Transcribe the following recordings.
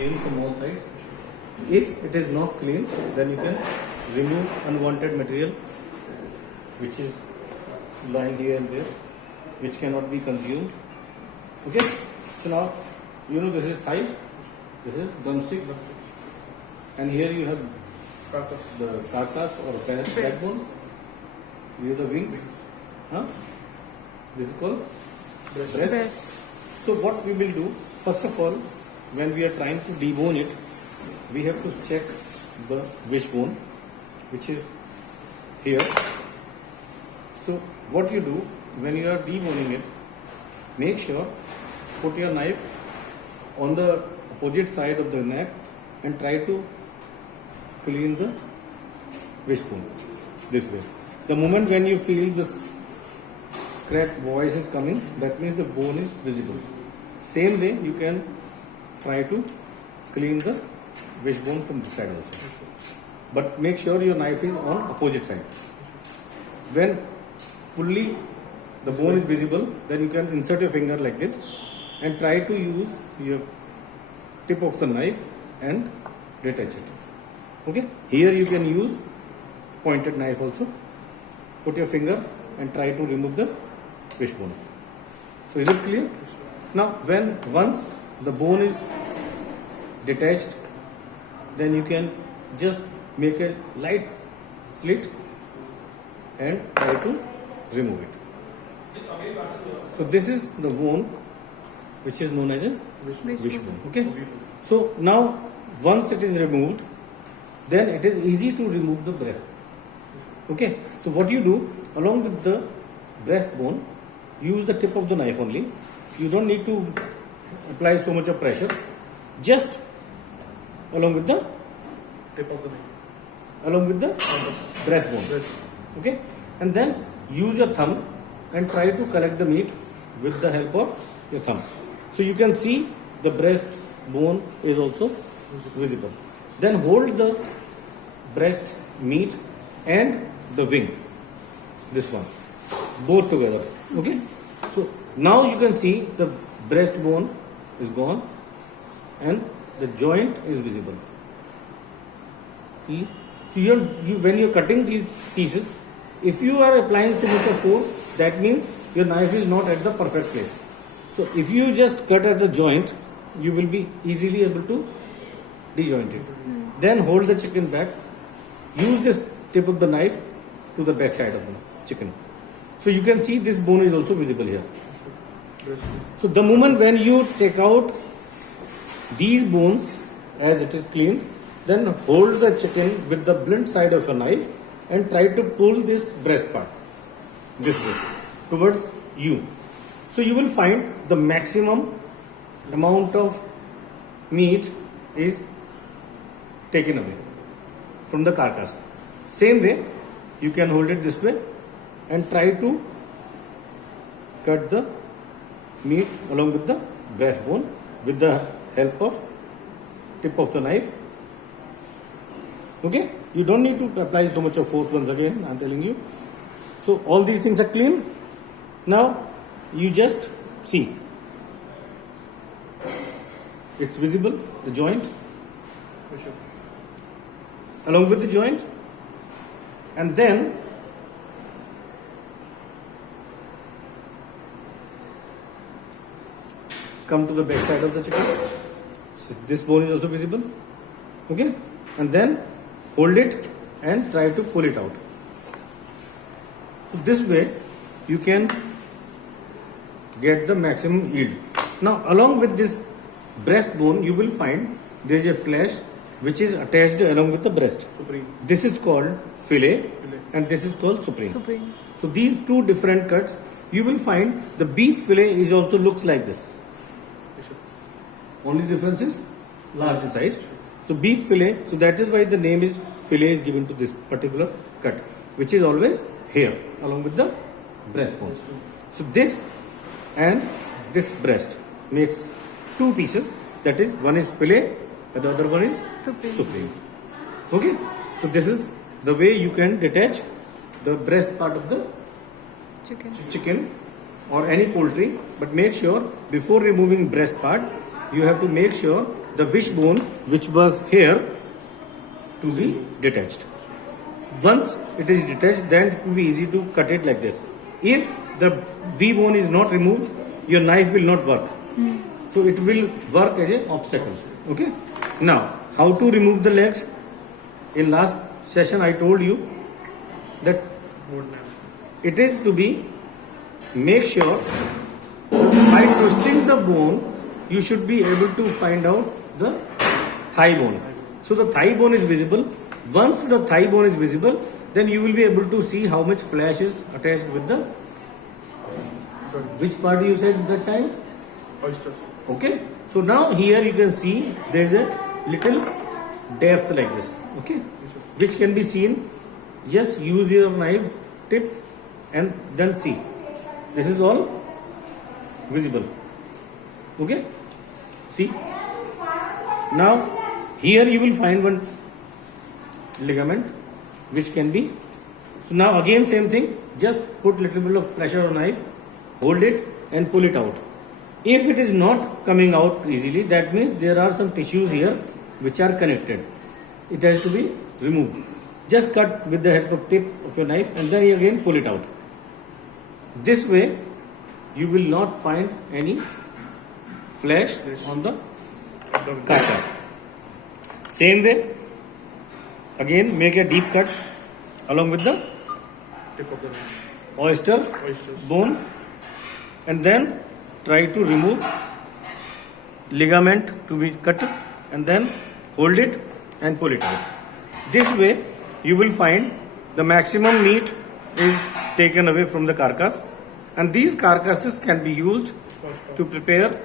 clean from all sides. If it is not clean, then you can remove unwanted material which is lying here and there, which cannot be consumed. Okay, so now you know this is thigh, this is drumstick, and here you have the carcass or backbone. Here the wings. Huh? This is called breast. So what we will do, first of all, when we are trying to debone it, we have to check the wishbone, which is here. So what you do when you are deboning it, make sure put your knife on the opposite side of the neck and try to clean the wishbone this way. The moment when you feel this scratch voice is coming, that means the bone is visible. Same way you can try to clean the wishbone from this side also. But make sure your knife is on opposite side. When fully the bone is visible, then you can insert your finger like this and try to use your tip of the knife and detach it. Okay? Here you can use pointed knife also. Put your finger and try to remove the wishbone. So is it clear? Now once the bone is detached, then you can just make a light slit and try to remove it. So this is the bone which is known as a wishbone. Okay. So now once it is removed, then it is easy to remove the breast. Okay. So what you do, along with the breastbone, use the tip of the knife only. You don't need to apply so much of pressure. Just along with the Tip of the knife. along with the breastbone. Okay, and then use your thumb and try to collect the meat with the help of your thumb. So you can see the breast bone is also visible. Then hold the breast meat and the wing, this one, both together. Okay, so now you can see the breastbone is gone and the joint is visible. See? So when you're cutting these pieces, if you are applying too much of force, that means your knife is not at the perfect place. So if you just cut at the joint, you will be easily able to dejoint it. Then hold the chicken back. Use this tip of the knife to the back side of the chicken. So you can see this bone is also visible here. So the moment when you take out these bones as it is clean, then hold the chicken with the blunt side of a knife and try to pull this breast part this way towards you. So you will find the maximum amount of meat is taken away from the carcass. Same way you can hold it this way and try to cut the meat along with the breastbone with the help of tip of the knife. Okay, you don't need to apply so much of force once again, I'm telling you. So all these things are clean. Now you just see, it's visible, the joint along with the joint, and then come to the back side of the chicken. So this bone is also visible. Okay, and then hold it and try to pull it out. So this way you can get the maximum yield. Now along with this breastbone, you will find there is a flesh which is attached along with the breast. Supreme. This is called fillet and this is called supreme. Supreme. So these two different cuts, you will find the beef fillet is also looks like this. Only difference is large in size. So beef fillet, so that is why the name is fillet is given to this particular cut, which is always here along with the breastbone. So this and this breast makes two pieces. That is, one is fillet and the other one is supreme. Okay, so this is the way you can detach the breast part of the chicken or any poultry, but make sure before removing breast part, you have to make sure the wishbone which was here to be detached. Once it is detached, then it will be easy to cut it like this. If the V bone is not removed, your knife will not work. So it will work as an obstacle. Okay. Now, how to remove the legs? In last session, I told you that it is to be make sure by twisting the bone, you should be able to find out the thigh bone. So the thigh bone is visible. Once the thigh bone is visible, then you will be able to see how much flesh is attached with the. Which part you said that time? Oysters. Okay. So now here you can see there is a little depth like this. Okay. Which can be seen. Just use your knife tip and then see. This is all visible. Okay. See. Now here you will find one ligament which can be. So now again same thing. Just put little bit of pressure on knife, hold it and pull it out. If it is not coming out easily, that means there are some tissues here which are connected. It has to be removed. Just cut with the head of tip of your knife and then again pull it out. This way you will not find any flesh on the carcass. Same way, again make a deep cut along with the Tip of the knife. oysters bone and then try to remove ligament to be cut and then hold it and pull it out. This way you will find the maximum meat is taken away from the carcass, and these carcasses can be used to prepare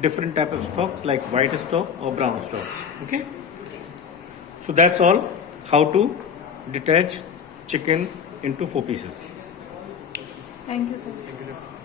different type of stocks like white stock or brown stocks. Okay. So that's all how to detach chicken into 4 pieces. Thank you, sir. Thank you, sir.